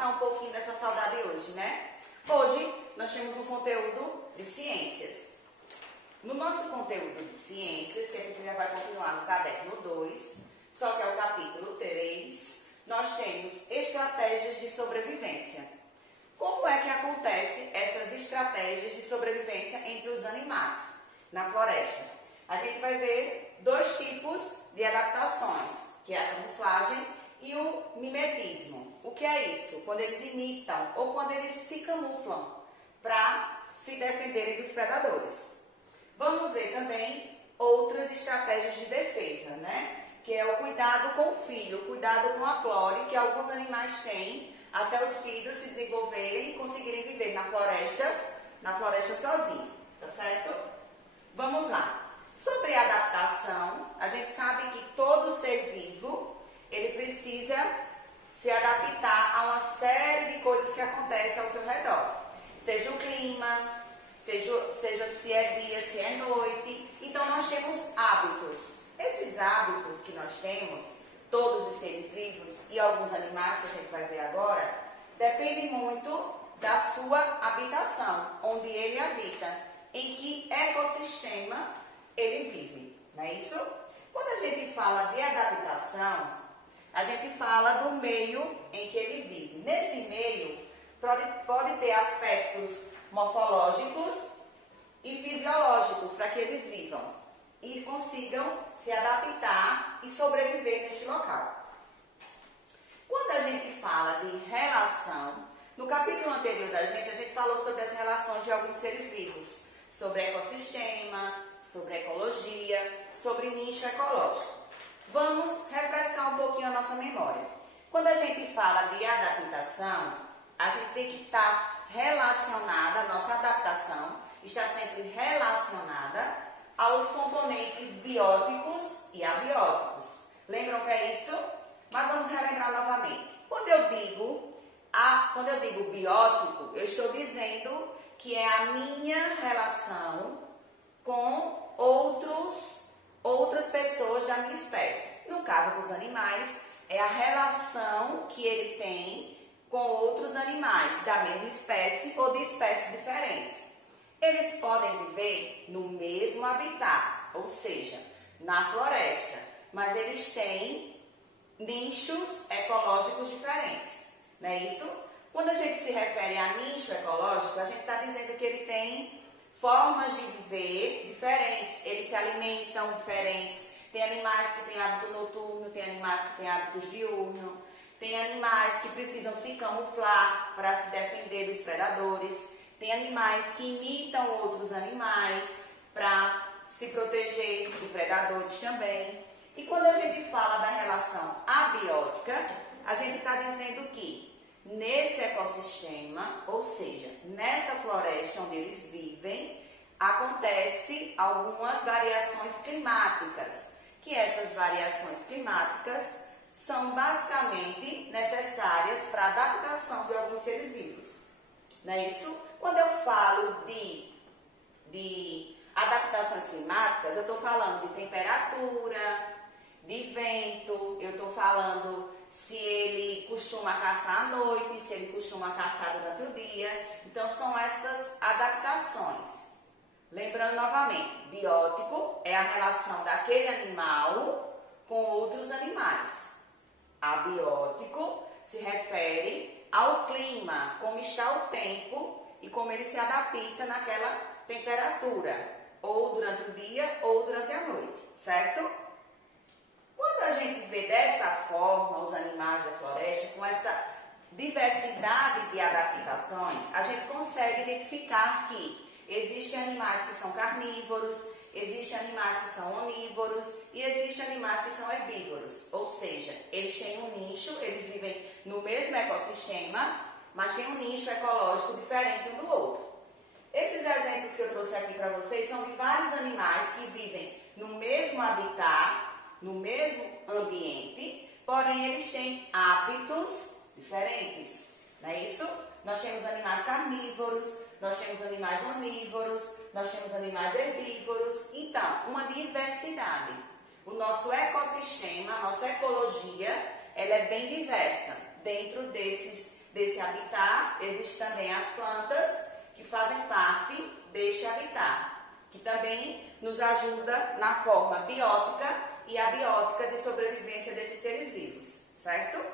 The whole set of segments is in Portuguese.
matar um pouquinho dessa saudade hoje, né? Hoje nós temos um conteúdo de ciências. No nosso conteúdo de ciências, que a gente já vai continuar no caderno 2, só que é o capítulo 3, nós temos estratégias de sobrevivência. Como é que acontecem essas estratégias de sobrevivência entre os animais na floresta? A gente vai ver dois tipos de adaptações, que é a camuflagem e o mimetismo. O que é isso? Quando eles imitam ou quando eles se camuflam para se defenderem dos predadores. Vamos ver também outras estratégias de defesa, né? Que é o cuidado com o filho, o cuidado com a prole, que alguns animais têm até os filhos se desenvolverem e conseguirem viver na floresta sozinho, tá certo? Vamos lá. Sobre a adaptação, a gente sabe que todo ser vivo, ele precisa se adaptar a uma série de coisas que acontecem ao seu redor. Seja o clima, seja se é dia, se é noite. Então, nós temos hábitos. Esses hábitos que nós temos, todos os seres vivos e alguns animais que a gente vai ver agora, dependem muito da sua habitação, onde ele habita, em que ecossistema ele vive, não é isso? Quando a gente fala de adaptação, a gente fala do meio em que ele vive. Nesse meio, pode ter aspectos morfológicos e fisiológicos para que eles vivam e consigam se adaptar e sobreviver neste local. Quando a gente fala de relação, no capítulo anterior da gente, a gente falou sobre as relações de alguns seres vivos, sobre ecossistema, sobre ecologia, sobre nicho ecológico. Vamos refrescar um pouquinho a nossa memória. Quando a gente fala de adaptação, a gente tem que estar relacionada, a nossa adaptação está sempre relacionada aos componentes bióticos e abióticos. Lembram que é isso? Mas vamos relembrar novamente. Quando eu digo biótico, eu estou dizendo que é a minha relação com outras pessoas da minha espécie. No caso dos animais, é a relação que ele tem com outros animais da mesma espécie ou de espécies diferentes. Eles podem viver no mesmo habitat, ou seja, na floresta, mas eles têm nichos ecológicos diferentes, não é isso? Quando a gente se refere a nicho ecológico, a gente está dizendo que ele tem formas de viver diferentes, eles se alimentam diferentes. Tem animais que têm hábito noturno, tem animais que têm hábitos diurnos, tem animais que precisam se camuflar para se defender dos predadores. Tem animais que imitam outros animais para se proteger de predadores também. E quando a gente fala da relação abiótica, a gente está dizendo que nesse ecossistema, ou seja, nessa floresta onde eles vivem, acontece algumas variações climáticas, que essas variações climáticas são basicamente necessárias para a adaptação de alguns seres vivos. Não é isso? Quando eu falo de adaptações climáticas, eu estou falando de temperatura, de vento, eu estou falando se ele costuma caçar à noite, se ele costuma caçar durante o dia. Então, são essas adaptações. Lembrando novamente, biótico é a relação daquele animal com outros animais. Abiótico se refere ao clima, como está o tempo e como ele se adapta naquela temperatura, ou durante o dia ou durante a noite, certo? Quando a gente vê dessa forma os animais da floresta, com essa diversidade de adaptações, a gente consegue identificar que existem animais que são carnívoros, existem animais que são onívoros e existem animais que são herbívoros. Ou seja, eles têm um nicho, eles vivem no mesmo ecossistema, mas têm um nicho ecológico diferente um do outro. Esses exemplos que eu trouxe aqui para vocês são de vários animais que vivem no mesmo habitat, no mesmo ambiente, porém eles têm hábitos diferentes, não é isso? Nós temos animais carnívoros, nós temos animais onívoros, nós temos animais herbívoros. Então, uma diversidade. O nosso ecossistema, a nossa ecologia, ela é bem diversa dentro desses desse habitat, existem também as plantas que fazem parte deste habitat, que também nos ajuda na forma biótica e abiótica de sobrevivência desses seres vivos, certo?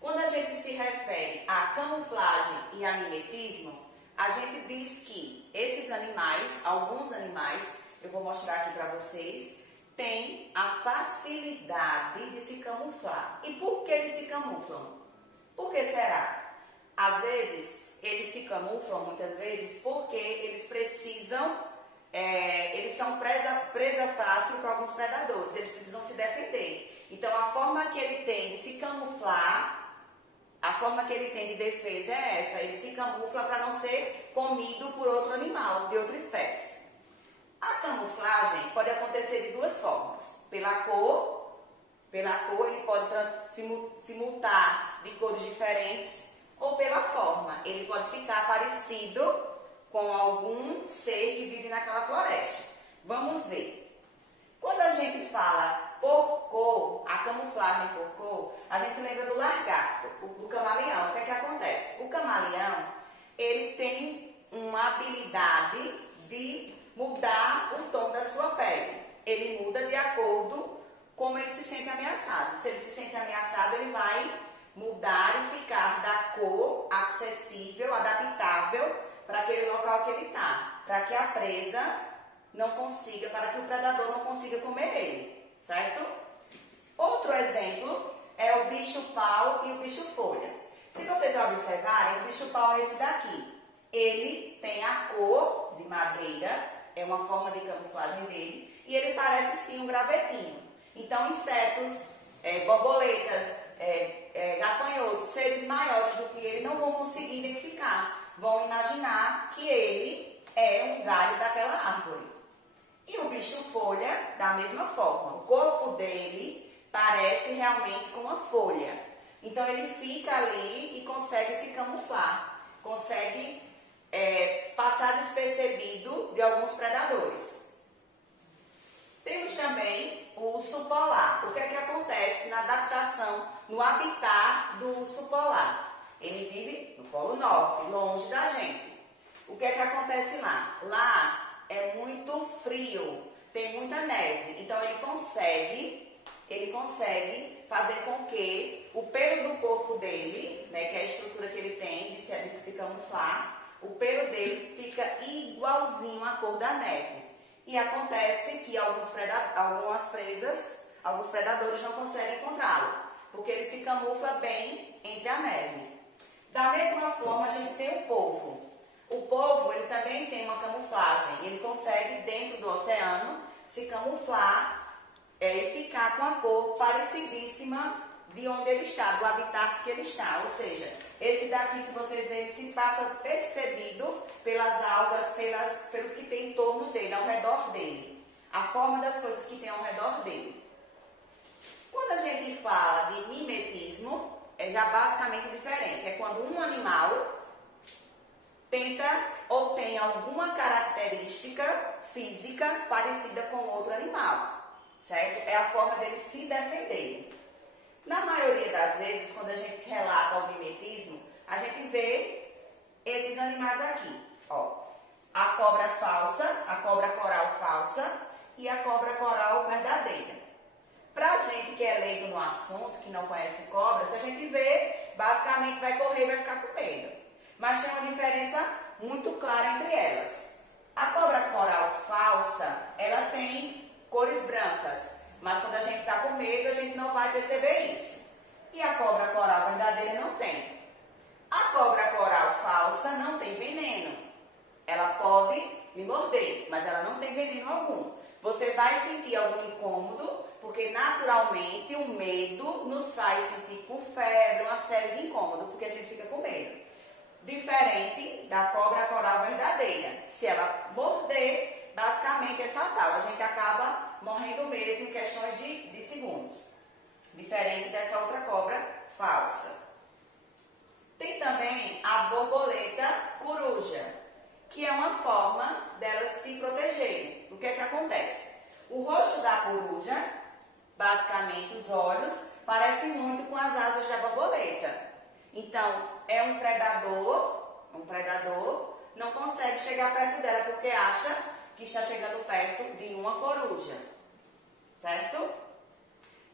Quando a gente se refere a camuflagem e a mimetismo, a gente diz que esses animais, alguns animais, eu vou mostrar aqui para vocês, têm a facilidade de se camuflar. E por que eles se camuflam? Por que será? Às vezes, eles se camuflam, muitas vezes, porque eles precisam, eles são presa fácil para alguns predadores, eles precisam se defender. Então, a forma que ele tem de se camuflar, a forma que ele tem de defesa é essa, ele se camufla para não ser comido por outro animal, de outra espécie. A camuflagem pode acontecer de duas formas. Pela cor ele pode se mutar de cores diferentes, ou pela forma, ele pode ficar parecido com algum ser que vive naquela floresta. Vamos ver. Quando a gente fala por cor, a camuflagem por cor, a gente lembra do lagarto, do camaleão. O que é que acontece? O camaleão, ele tem uma habilidade de mudar o tom da sua pele. Ele muda de acordo com como ele se sente ameaçado. Se ele se sente ameaçado, ele vai mudar e ficar da cor acessível, adaptável para aquele local que ele está, para que a presa não consiga, para que o predador não consiga comer ele, certo? Outro exemplo é o bicho-pau e o bicho-folha. Se vocês observarem, o bicho-pau é esse daqui. Ele tem a cor de madeira, é uma forma de camuflagem dele, e ele parece sim um gravetinho. Então, insetos, borboletas, gafanhotos, seres maiores do que ele não vão conseguir identificar, vão imaginar que ele é um galho daquela árvore. E o bicho-folha, da mesma forma, o corpo dele parece realmente com uma folha. Então, ele fica ali e consegue se camuflar, consegue passar despercebido de alguns predadores. Temos também o urso polar. O que é que acontece na adaptação, no habitat do urso polar? Ele vive no Polo Norte, longe da gente. O que é que acontece lá? Lá é muito frio, tem muita neve, então ele consegue fazer com que o pelo do corpo dele, né, que é a estrutura que ele tem de se camuflar, o pelo dele fica igualzinho à cor da neve. E acontece que alguns predadores não conseguem encontrá-lo, porque ele se camufla bem entre a neve. Da mesma forma, a gente tem o polvo. O polvo, ele também tem uma camuflagem. Ele consegue, dentro do oceano, se camuflar e ficar com a cor parecidíssima de onde ele está, do habitat que ele está. Ou seja, esse daqui, se vocês verem, se passa percebido pelas algas, pelos que tem em torno dele, ao redor dele. A forma das coisas que tem ao redor dele. Quando a gente fala de mimetismo, é já basicamente diferente. É quando um animal tenta ou tem alguma característica física parecida com outro animal, certo? É a forma dele se defender. Na maioria das vezes, quando a gente relata o mimetismo, a gente vê esses animais aqui, ó. A cobra falsa, a cobra coral falsa e a cobra coral verdadeira. Pra gente que é leigo no assunto, que não conhece cobra, se a gente vê, basicamente vai correr e vai ficar com medo. Mas tem uma diferença muito clara entre elas. A cobra coral falsa, ela tem cores brancas, mas quando a gente está com medo, a gente não vai perceber isso. E a cobra coral verdadeira não tem. A cobra coral falsa não tem veneno. Ela pode lhe morder, mas ela não tem veneno algum. Você vai sentir algum incômodo, porque naturalmente o medo nos faz sentir com febre, uma série de incômodos, porque a gente fica com medo. Diferente da cobra coral verdadeira. Se ela morder, basicamente é fatal. A gente acaba morrendo mesmo em questões de segundos. Diferente dessa outra cobra falsa. Tem também a borboleta coruja, que é uma forma delas se protegerem. O que é que acontece? O rosto da coruja, basicamente os olhos, parecem muito com as asas da borboleta. Então, é um predador, não consegue chegar perto dela porque acha que está chegando perto de uma coruja, certo?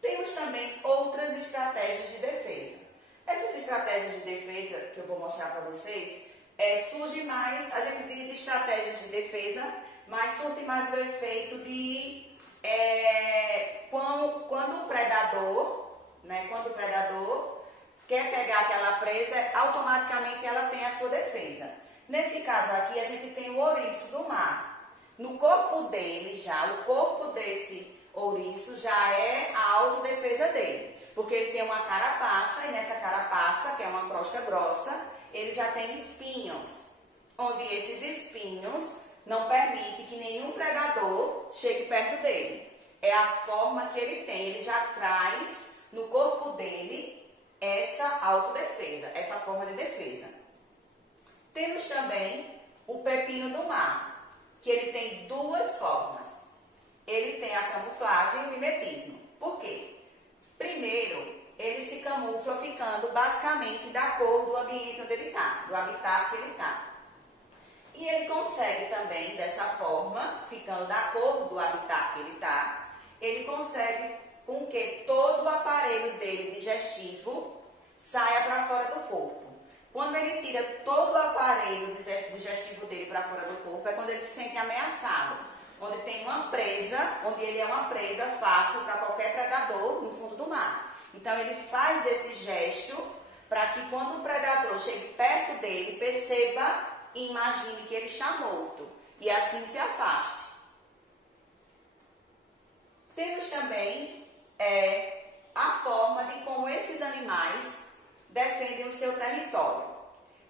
Temos também outras estratégias de defesa. Essas estratégias de defesa que eu vou mostrar para vocês, surge mais, a gente diz estratégias de defesa, mas surge mais o efeito de quando o predador, né, quer pegar aquela presa, automaticamente ela tem a sua defesa. Nesse caso aqui, a gente tem o ouriço do mar. No corpo dele o corpo desse ouriço já é a autodefesa dele. Porque ele tem uma carapaça, e nessa carapaça, que é uma crosta grossa, ele já tem espinhos. Onde esses espinhos não permitem que nenhum predador chegue perto dele. É a forma que ele tem, ele já traz no corpo dele essa autodefesa, essa forma de defesa. Temos também o pepino do mar, que ele tem duas formas. Ele tem a camuflagem e o mimetismo. Por quê? Primeiro, ele se camufla ficando basicamente da cor do ambiente onde ele está, do habitat que ele está. E ele consegue também, dessa forma, ficando da cor do habitat que ele está, ele consegue com que todo o aparelho dele digestivo saia para fora do corpo. Quando ele tira todo o aparelho digestivo dele para fora do corpo, é quando ele se sente ameaçado. Onde tem uma presa, onde ele é uma presa fácil para qualquer predador no fundo do mar. Então ele faz esse gesto para que quando o predador chegue perto dele, perceba e imagine que ele está morto. E assim se afaste. Temos também a forma de como esses animais defendem o seu território.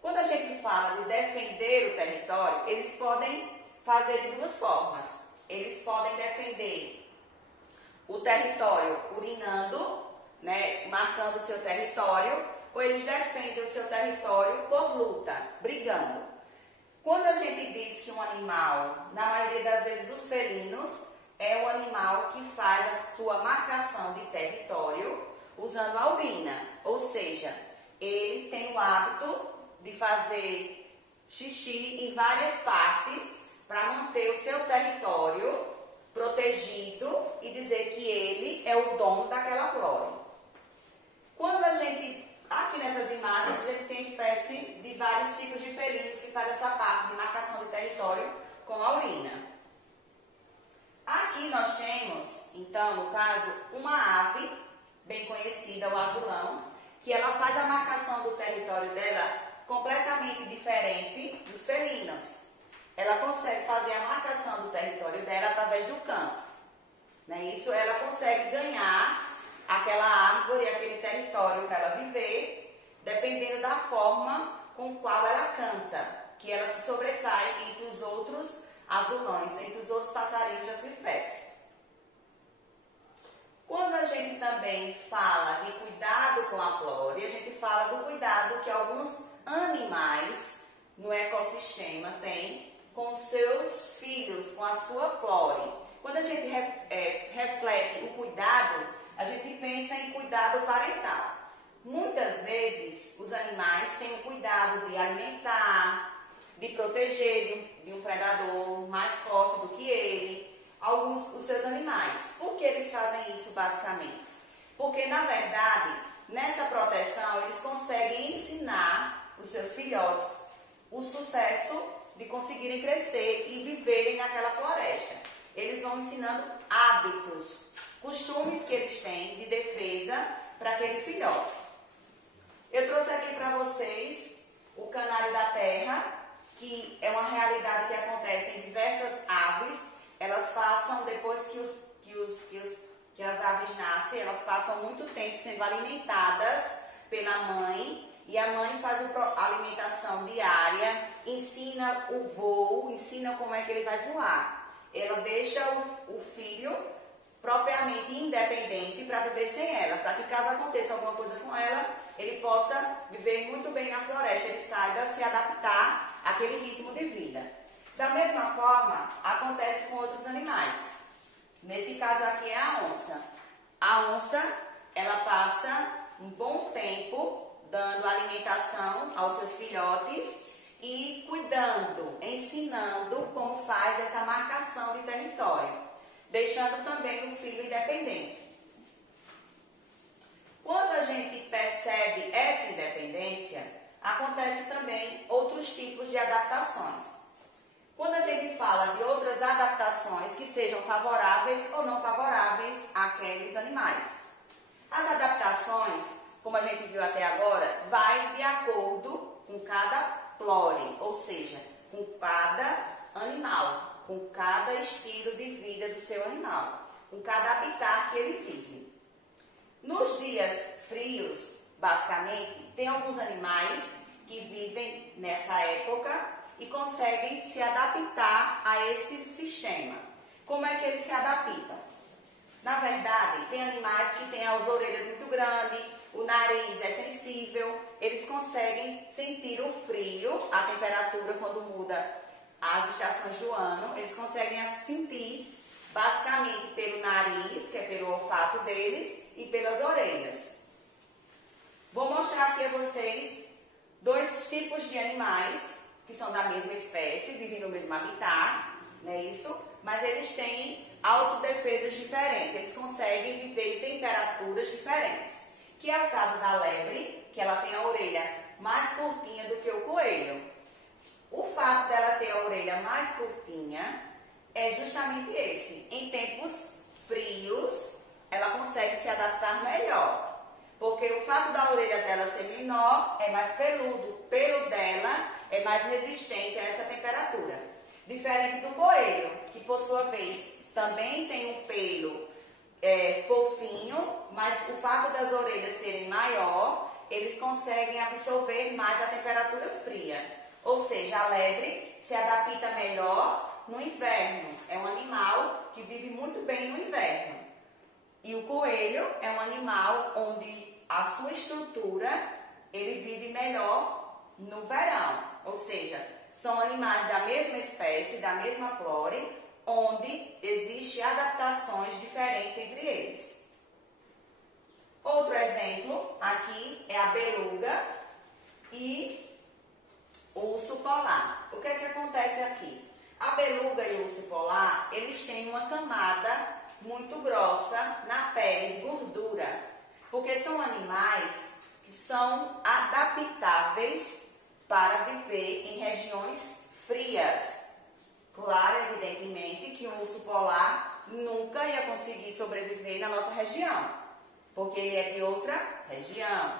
Quando a gente fala de defender o território, eles podem fazer de duas formas. Eles podem defender o território urinando, né, marcando o seu território, ou eles defendem o seu território por luta, brigando. Quando a gente diz que um animal, na maioria das vezes os felinos, é um animal que faz a sua marcação de território usando a urina, ou seja, ele tem o hábito de fazer xixi em várias partes para manter o seu território protegido e dizer que ele é o dono daquela flora. Quando a gente, aqui nessas imagens, a gente tem espécie de vários tipos de felinos que fazem essa parte de marcação de território com a urina. Aqui nós temos, então, no caso, uma ave bem conhecida, o azulão, que ela faz a marcação do território dela completamente diferente dos felinos. Ela consegue fazer a marcação do território dela através do canto. Né? Isso ela consegue ganhar aquela árvore, aquele território para ela viver, dependendo da forma com qual ela canta, que ela se sobressai entre os outros azulões, entre os outros passarinhos da sua espécie. Quando a gente também fala de cuidado com a flora, a gente fala do cuidado que alguns animais no ecossistema têm com seus filhos, com a sua flora. Quando a gente reflete o cuidado, a gente pensa em cuidado parental. Muitas vezes os animais têm o cuidado de alimentar, de proteger de um predador mais forte do que ele, alguns dos seus animais. Por que eles fazem isso basicamente? Porque na verdade, nessa proteção, eles conseguem ensinar os seus filhotes o sucesso de conseguirem crescer e viverem naquela floresta. Eles vão ensinando hábitos, costumes que eles têm de defesa para aquele filhote. Eu trouxe aqui para vocês o canário da terra, que é uma realidade que acontece em diversas aves. Elas passam, depois que as aves nascem, elas passam muito tempo sendo alimentadas pela mãe, e a mãe faz a alimentação diária, ensina o voo, ensina como é que ele vai voar. Ela deixa o filho propriamente independente para viver sem ela, para que caso aconteça alguma coisa com ela, ele possa viver muito bem na floresta, ele saiba se adaptar àquele ritmo de vida. Da mesma forma, acontece com outros animais. Nesse caso aqui é a onça. A onça, ela passa um bom tempo dando alimentação aos seus filhotes e cuidando, ensinando como faz essa marcação de território, deixando também o filho independente. Quando a gente percebe essa independência, acontece também outros tipos de adaptações. Quando a gente fala de outras adaptações que sejam favoráveis ou não favoráveis àqueles animais. As adaptações, como a gente viu até agora, vai de acordo com cada plore, ou seja, com cada animal, com cada estilo de vida do seu animal, com cada habitat que ele vive. Nos dias frios, basicamente, tem alguns animais que vivem nessa época e conseguem se adaptar a esse sistema. Como é que eles se adaptam? Na verdade, tem animais que têm as orelhas muito grandes, o nariz é sensível, eles conseguem sentir o frio, a temperatura quando muda as estações do ano, eles conseguem sentir basicamente pelo nariz, que é pelo olfato deles, e pelas orelhas. Vou mostrar aqui a vocês dois tipos de animais que são da mesma espécie, vivem no mesmo habitat, não é isso? Mas eles têm autodefesas diferentes, eles conseguem viver em temperaturas diferentes. Que é o caso da lebre, que ela tem a orelha mais curtinha do que o coelho. O fato dela ter a orelha mais curtinha é justamente esse. Em tempos frios, ela consegue se adaptar melhor. Porque o fato da orelha dela ser menor, é mais peludo, o pelo dela é mais resistente a essa temperatura. Diferente do coelho, que por sua vez também tem um pelo fofinho, mas o fato das orelhas serem maior, eles conseguem absorver mais a temperatura fria. Ou seja, a lebre se adapta melhor no inverno. É um animal que vive muito bem no inverno. E o coelho é um animal onde a sua estrutura, ele vive melhor no verão. Ou seja, são animais da mesma espécie, da mesma flora, onde existem adaptações diferentes entre eles. Outro exemplo aqui é a beluga e o urso polar. O que é que acontece aqui? A beluga e o urso polar, eles têm uma camada muito grossa na pele de gordura, porque são animais que são adaptáveis para viver em regiões frias. Claro, evidentemente, que o urso polar nunca ia conseguir sobreviver na nossa região, porque ele é de outra região.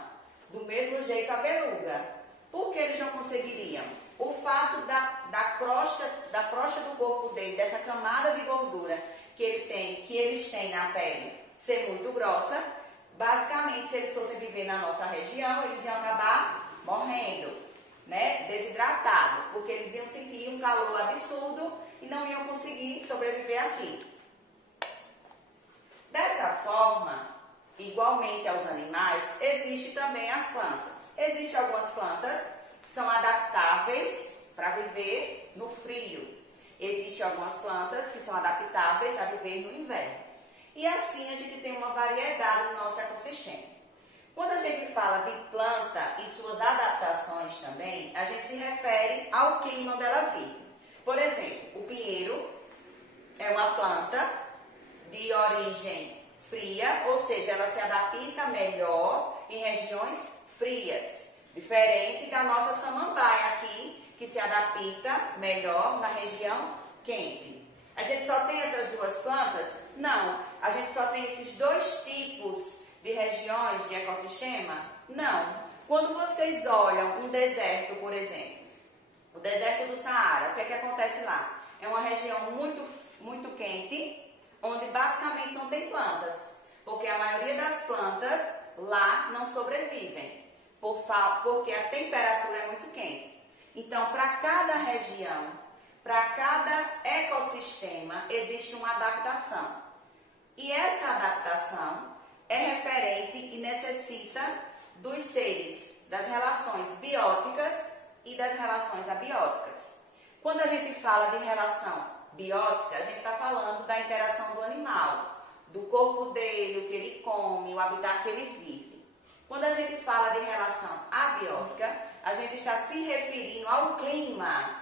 Do mesmo jeito a beluga. Por que eles não conseguiriam? O fato da crosta do corpo dele, dessa camada de gordura que eles têm na pele, ser muito grossa, basicamente, se eles fossem viver na nossa região, eles iam acabar morrendo, né? Desidratados, porque eles iam sentir um calor absurdo e não iam conseguir sobreviver aqui. Dessa forma, igualmente aos animais, existem também as plantas. Existem algumas plantas que são adaptáveis para viver no frio. Existem algumas plantas que são adaptáveis a viver no inverno. E assim a gente tem uma variedade no nosso ecossistema. Quando a gente fala de planta e suas adaptações também, a gente se refere ao clima onde ela vive. Por exemplo, o pinheiro é uma planta de origem fria, ou seja, ela se adapta melhor em regiões frias, diferente da nossa samambaia aqui, que se adapta melhor na região quente. A gente só tem essas duas plantas? Não. A gente só tem esses dois tipos de regiões de ecossistema? Não. Quando vocês olham um deserto, por exemplo, o deserto do Saara, o que é que acontece lá? É uma região muito quente, onde basicamente não tem plantas, porque a maioria das plantas lá não sobrevivem, porque a temperatura é muito quente. Então, para cada região, para cada ecossistema, existe uma adaptação. E essa adaptação é referente e necessita dos seres, das relações bióticas e das relações abióticas. Quando a gente fala de relação biótica, a gente está falando da interação do animal, do corpo dele, o que ele come, o habitat que ele vive. Quando a gente fala de relação abiótica, a gente está se referindo ao clima.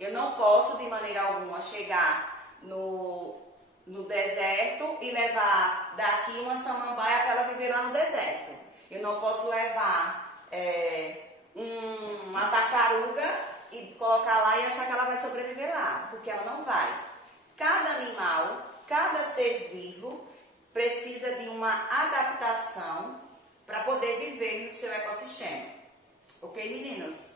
Eu não posso, de maneira alguma, chegar no deserto e levar daqui uma samambaia para ela viver lá no deserto. Eu não posso levar uma tartaruga e colocar lá e achar que ela vai sobreviver lá, porque ela não vai. Cada animal, cada ser vivo precisa de uma adaptação para poder viver no seu ecossistema. Ok, meninos?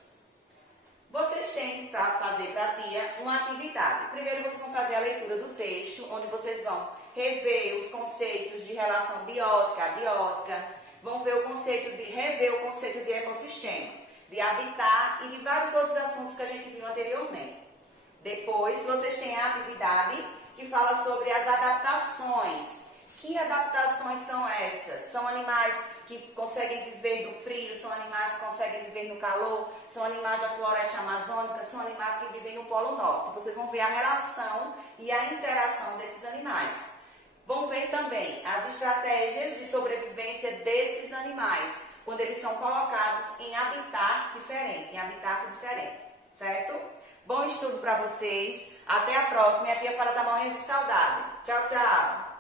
Vocês têm para fazer para a tia uma atividade. Primeiro vocês vão fazer a leitura do texto, onde vocês vão rever os conceitos de relação biótica, abiótica, vão ver rever o conceito de ecossistema, de habitat e de vários outros assuntos que a gente viu anteriormente. Depois vocês têm a atividade que fala sobre as adaptações. Que adaptações são essas? São animais que conseguem viver no frio, são animais que conseguem viver no calor, são animais da floresta amazônica, são animais que vivem no Polo Norte. Vocês vão ver a relação e a interação desses animais. Vão ver também as estratégias de sobrevivência desses animais, quando eles são colocados em habitat diferente, certo? Bom estudo para vocês. Até a próxima. Minha tia Fara está morrendo de saudade. Tchau, tchau.